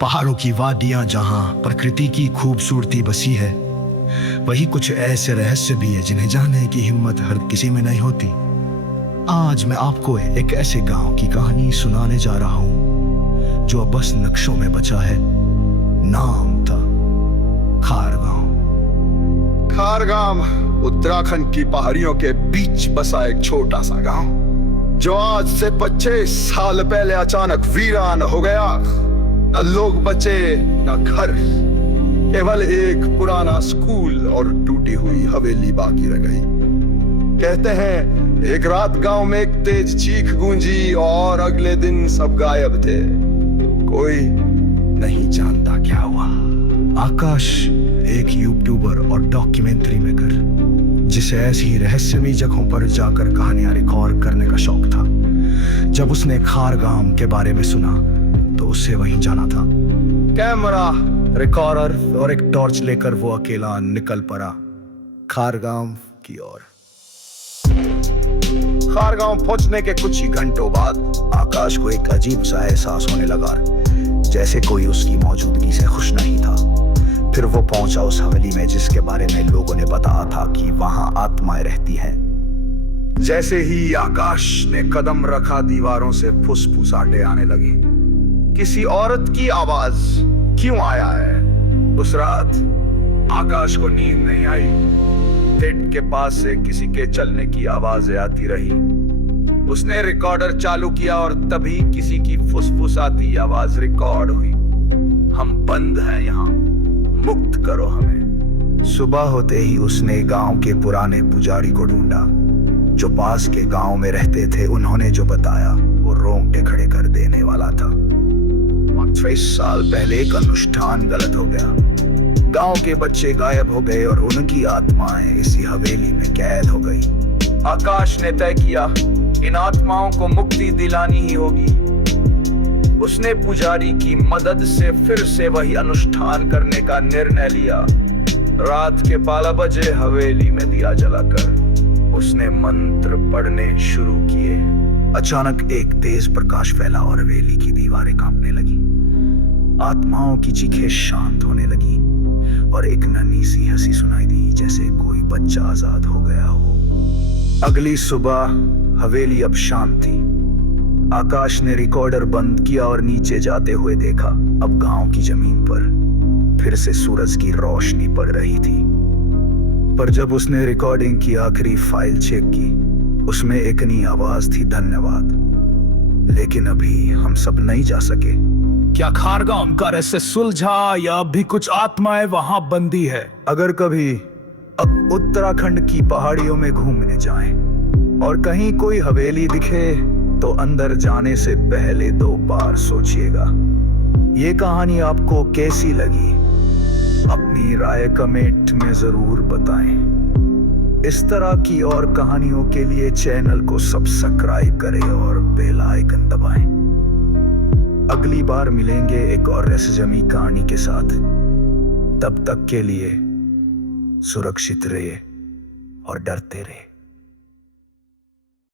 पहाड़ों की वादियां जहां प्रकृति की खूबसूरती बसी है, वही कुछ ऐसे रहस्य भी है जिन्हें जानने की हिम्मत हर किसी में नहीं होती। आज मैं आपको एक ऐसे गांव की कहानी सुनाने जा रहा हूं जो बस नक्शों में बचा है। नाम था खारगांव। खारगांव उत्तराखंड की पहाड़ियों के बीच बसा एक छोटा सा गांव जो आज से 25 साल पहले अचानक वीरान हो गया। न लोग बचे न घर, केवल एक पुराना स्कूल और टूटी हुई हवेली बाकी रह गई। कहते हैं एक रात गांव में एक तेज चीख गूंजी और अगले दिन सब गायब थे। कोई नहीं जानता क्या हुआ। आकाश एक यूट्यूबर और डॉक्यूमेंट्री मेकर, जिसे ऐसी रहस्यमयी जगहों पर जाकर कहानियां रिकॉर्ड करने का शौक था। जब उसने खारगांव के बारे में सुना तो उससे वहीं जाना था। कैमरा, रिकॉर्डर और एक टॉर्च लेकर वो अकेला निकल पड़ा खारगांव की ओर। खारगांव पहुंचने के कुछ ही घंटों बाद आकाश को एक अजीब सा एहसास होने लगा, जैसे कोई उसकी मौजूदगी से खुश नहीं था। फिर वो पहुंचा उस हवेली में जिसके बारे में लोगों ने बताया था कि वहां आत्माएं रहती हैं। जैसे ही आकाश ने कदम रखा, दीवारों से फुसफुसाहटें आने लगी। किसी औरत की आवाज क्यों आया है? उस रात आकाश को नींद नहीं आई। पेट के पास से किसी के चलने की आवाजें आती रही। उसने रिकॉर्डर चालू किया और तभी किसी की फुसफुसाती आवाज रिकॉर्ड हुई। हम बंद हैं यहाँ, मुक्त करो हमें। सुबह होते ही उसने गांव के पुराने पुजारी को ढूंढा जो पास के गांव में रहते थे। उन्होंने जो बताया वो रोंगटे खड़े कर देने वाला था। 25 साल पहले एक अनुष्ठान गलत हो गया। गांव के बच्चे गायब हो गए और उनकी आत्माएं इसी हवेली में कैद हो गई। आकाश ने तय किया इन आत्माओं को मुक्ति दिलानी ही होगी। उसने पुजारी की मदद से फिर से वही अनुष्ठान करने का निर्णय लिया। रात के 12 बजे हवेली में दिया जलाकर उसने मंत्र पढ़ने शुरू किए। अचानक एक तेज प्रकाश फैला और हवेली की दीवारें कांपने लगी। आत्माओं की चीखें शांत होने लगी और एक नन्ही सी हंसी सुनाई दी, जैसे कोई बच्चा आजाद हो गया हो। अगली सुबह हवेली अब शांत थी। आकाश ने रिकॉर्डर बंद किया और नीचे जाते हुए देखा। अब गांव की जमीन पर फिर से सूरज की रोशनी पड़ रही थी। पर जब उसने रिकॉर्डिंग की आखिरी फाइल चेक की, उसमें एक नई आवाज थी, धन्यवाद, लेकिन अभी हम सब नहीं जा सके। क्या खारगांव का रहस्य सुलझा या अभी कुछ आत्माएं वहां बंदी है? अगर कभी अब उत्तराखंड की पहाड़ियों में घूमने जाएं और कहीं कोई हवेली दिखे तो अंदर जाने से पहले 2 बार सोचिएगा। ये कहानी आपको कैसी लगी? अपनी राय कमेंट में जरूर बताएं। इस तरह की और कहानियों के लिए चैनल को सब्सक्राइब करें और बेल आइकन दबाएं। अगली बार मिलेंगे एक और रहस्यमयी कहानी के साथ। तब तक के लिए सुरक्षित रहिए और डरते रहिए।